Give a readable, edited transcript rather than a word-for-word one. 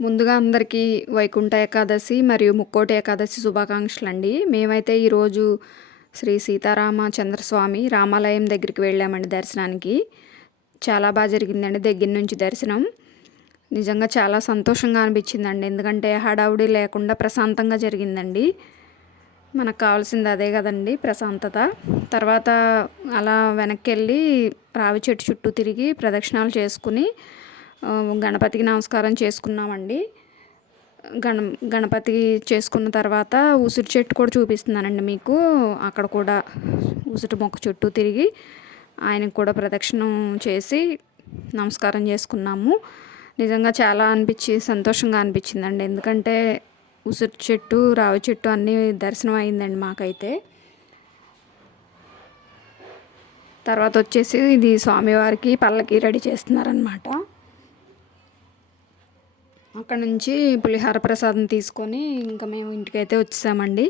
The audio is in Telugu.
ముందుగా అందరికీ వైకుంఠ ఏకాదశి మరియు ముక్కోటి ఏకాదశి శుభాకాంక్షలండి. మేమైతే ఈరోజు శ్రీ సీతారామచంద్రస్వామి రామాలయం దగ్గరికి వెళ్ళామండి దర్శనానికి. చాలా జరిగిందండి దగ్గర నుంచి దర్శనం. నిజంగా చాలా సంతోషంగా అనిపించిందండి. ఎందుకంటే హడావుడి లేకుండా ప్రశాంతంగా జరిగిందండి. మనకు కావాల్సింది అదే కదండి, ప్రశాంతత. తర్వాత అలా వెనక్కి రావి చెట్టు చుట్టూ తిరిగి ప్రదక్షిణాలు చేసుకుని గణపతికి నమస్కారం చేసుకున్నామండి. గణపతి చేసుకున్న తర్వాత ఉసిరి చెట్టు కూడా చూపిస్తున్నానండి మీకు. అక్కడ కూడా ఉసిరి మొక్క చుట్టూ తిరిగి ఆయనకు కూడా ప్రదక్షిణం చేసి నమస్కారం చేసుకున్నాము. నిజంగా చాలా సంతోషంగా అనిపించిందండి. ఎందుకంటే ఉసిరి చెట్టు, రావి చెట్టు అన్నీ దర్శనం అయిందండి మాకైతే. తర్వాత వచ్చేసి ఇది స్వామివారికి పల్లకి రెడీ చేస్తున్నారనమాట. అక్కడ నుంచి పులిహార ప్రసాదం తీసుకొని ఇంకా మేము ఇంటికైతే వచ్చేసామండి.